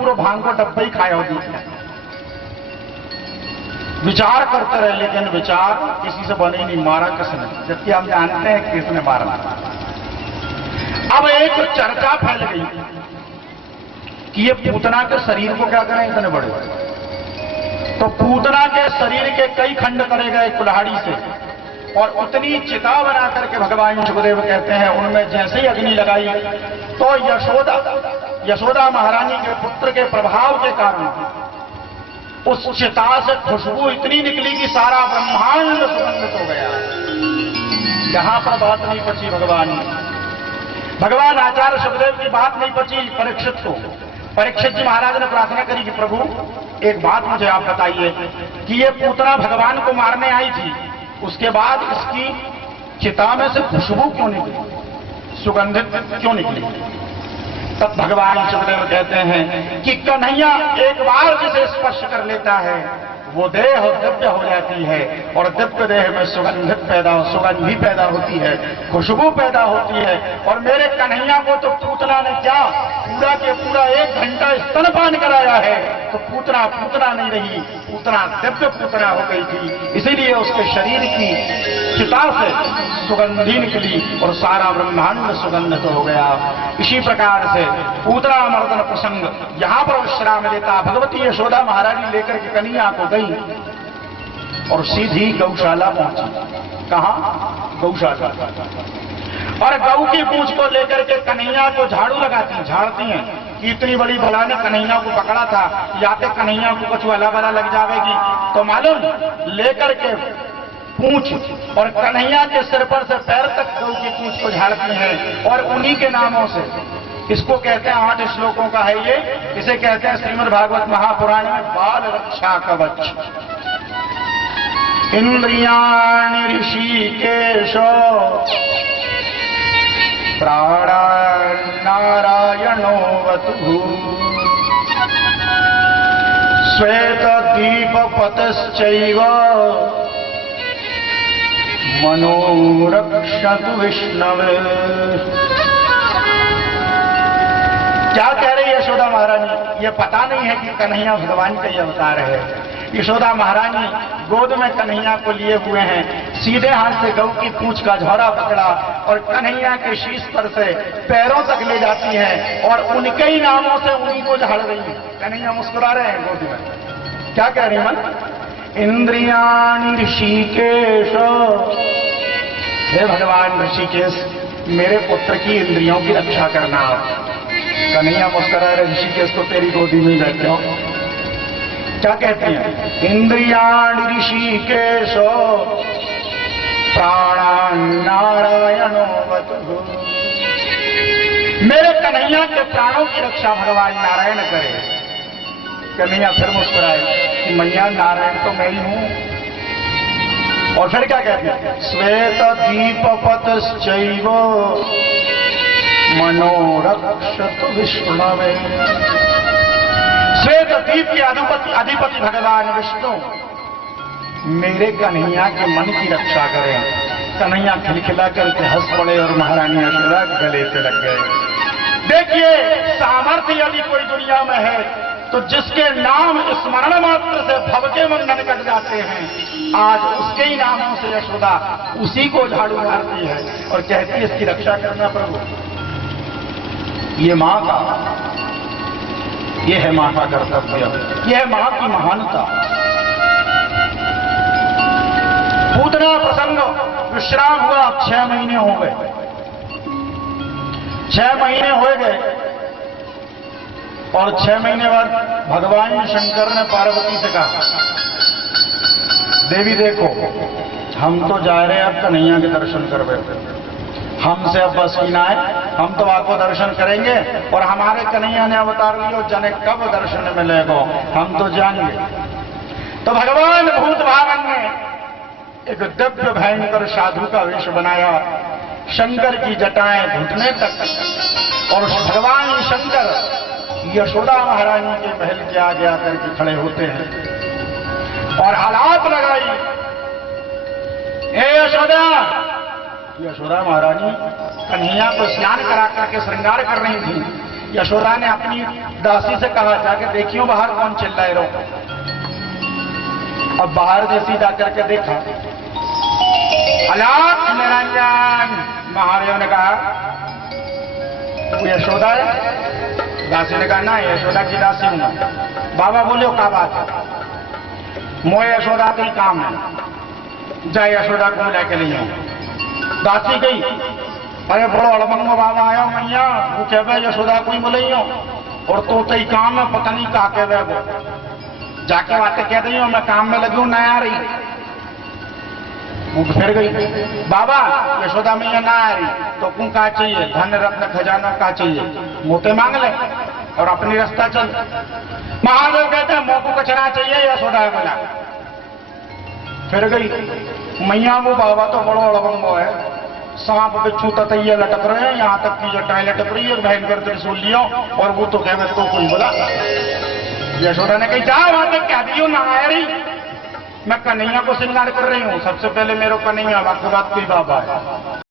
पूरा भांग को डब्बा ही खाया होती है। विचार करते रहे, लेकिन विचार किसी से बने नहीं, मारा किसने, जबकि हम जानते हैं किसने मारा। अब एक चर्चा फैल गई कि ये पूतना के शरीर को क्या करें इतने बड़े। तो पूतना के शरीर के कई खंड करे गए कुल्हाड़ी से, और उतनी चिता बना करके भगवान सुखदेव कहते हैं उनमें जैसे ही अग्नि लगाई तो यशोदा महारानी के पुत्र के प्रभाव के कारण उस चिता से खुशबू इतनी निकली कि सारा ब्रह्मांड सुगंधित हो गया। यहां पर बात नहीं पची भगवान आचार्य सुखदेव की बात नहीं पची परीक्षित को। परीक्षित जी महाराज ने प्रार्थना करी कि प्रभु एक बात मुझे आप बताइए कि ये पूतना भगवान को मारने आई थी, उसके बाद इसकी चिता में से खुशबू क्यों निकली, सुगंधित क्यों निकली। तब भगवान सुखदेव कहते हैं कि कन्हैया एक बार जिसे स्पर्श कर लेता है वो देह दिव्य हो जाती है, और दिव्य देह में सुगंध भी पैदा होती है, खुशबू पैदा होती है। और मेरे कन्हैया को तो पूतना ने क्या पूरा के पूरा 1 घंटा स्तनपान कराया है, तो पूतना नहीं रही, पूतना दिव्य पूतना हो गई थी। इसीलिए उसके शरीर की चिता से सुगंधी निकली और सारा ब्रह्मांड सुगंधित हो गया। इसी प्रकार से पूतना मर्दन प्रसंग यहां पर विश्राम लेता। भगवती यशोदा महारानी लेकर के कन्हैया को गई और सीधी गौशाला पहुंची। कहां? गौशाला। और गौ की पूंछ को लेकर के कन्हैया को झाड़ती हैं कि इतनी बड़ी भला ने कन्हैया को पकड़ा था, या तो कन्हैया को कुछ वाला लग जाएगी, तो मालूम लेकर के पूंछ और कन्हैया के सिर पर से पैर तक गौ की पूंछ को झाड़ती हैं। और उन्हीं के नामों से इसको कहते हैं, 8 श्लोकों का है ये, इसे कहते हैं श्रीमद् भागवत महापुराण में बाल रक्षा कवच। इंद्रियाणि ऋषिकेशो प्राणान्नारायणो वतुः श्वेत दीपपतश्चैव मनोरक्षतु विष्णवे। क्या कह रही यशोदा महारानी? ये पता नहीं है कि कन्हैया भगवान का ही अवतार है। यशोदा महारानी गोद में कन्हैया को लिए हुए हैं, सीधे हाथ से गौ की पूंछ का झोरा पकड़ा और कन्हैया के शीश पर से पैरों तक ले जाती है और उनके ही नामों से उन्हीं को झाड़ रही है। कन्हैया मुस्कुरा रहे हैं गोद में। क्या कह रही मन? इंद्रियाणि ऋषिकेश, हे भगवान ऋषिकेश मेरे पुत्र की इंद्रियों की रक्षा करना। कन्हैया मुस्कुरा रहे, ऋषिकेश तो तेरी गोदी में बैठे हो। क्या कहते हैं? इंद्रियाणि ऋषिकेशो प्राणान्नारायणो वतुः। मेरे कन्हैया के प्राणों की रक्षा भगवान नारायण करे। कन्हैया फिर मुस्कुराए कि मैया नारायण तो मैं ही हूं। और फिर क्या कहते हैं? श्वेत दीपपतश्चैव मनोरक्षतु विष्णवे। श्वेत दीप के अधिपति भगवान विष्णु मेरे कन्हैया के मन की रक्षा करें। कन्हैया खिलखिला करके हंस पड़े और महारानी यशोदा गले से लग गए। देखिए सामर्थ्य यदि कोई दुनिया में है तो जिसके नाम स्मरण मात्र से भव के बंधन कट जाते हैं, आज उसके ही नामों से यशोदा उसी को झाड़ू मारती है और कहती है इसकी रक्षा करना प्रभु। ये मां का, ये है मां का कर्तव्य, ये है मां की महानता। पूतना प्रसंग विश्राम हुआ। 6 महीने हो गए, 6 महीने हो गए और 6 महीने बाद भगवान शंकर ने पार्वती से कहा, देवी देखो हम तो जा रहे हैं अब कन्हैया के दर्शन कर बैठे, हमसे अब बस की ना है, हम तो आपको दर्शन करेंगे और हमारे कन्हैया ने अवतार लियो, जाने कब दर्शन मिलेगा, हम तो जाएंगे। तो भगवान भूत भावन ने एक दिव्य भयंकर साधु का वेश बनाया, शंकर की जटाएं घुटने तक, और भगवान शंकर यशोदा महारानी के महल के आगे आकर के खड़े होते हैं और हालात लगाई, ए यशोदा। यशोदा महारानी कन्हैया को स्नान करा करके श्रृंगार कर रही थी। यशोदा ने अपनी दासी से कहा जाके देखियो बाहर कौन चिल्लाए रहो। अब बाहर जैसी जाकर के देखा, अलग निरंजन। महादेव ने कहा वो यशोदा है? दासी ने कहा ना, यशोदा की दासी हूं मैं। बाबा बोले क्या बात है? मोए यशोदा का ही काम है, जाए यशोदा को लेके नहीं हो। दासी गई, अरे बड़ो अड़बंग में बाबा आया मैया, वो कह यशोदा कोई बोले हो और तो ही काम है, पता नहीं कहा कह वो जाके बातें कह रही हूं मैं काम में लगी हूं, ना आ रही। वो फिर गई, बाबा यशोदा मैया ना आ रही तो तुम क्या चाहिए? धन रत्न खजाना क्या चाहिए? मोते मांग ले और अपनी रास्ता चल। महादेव कहते हैं मोको कचरा चाहिए, यशोदा बोला। फिर गई मैया, वो बाबा तो बड़ो अड़बंगो है, सांप बिच्छू ततैया लटक रहे हैं, यहाँ तक की जटाएं लटक रही है, भयंकर त्रिशूल लियो और वो तो कह तो कोई बोला। यशोदा ने कही जा वहां तक कह दियो ना आ रही, मैं कन्हैया को श्रृंगार कर रही हूं, सबसे पहले मेरे कन्हैया, बाकी बात कोई बाबा है।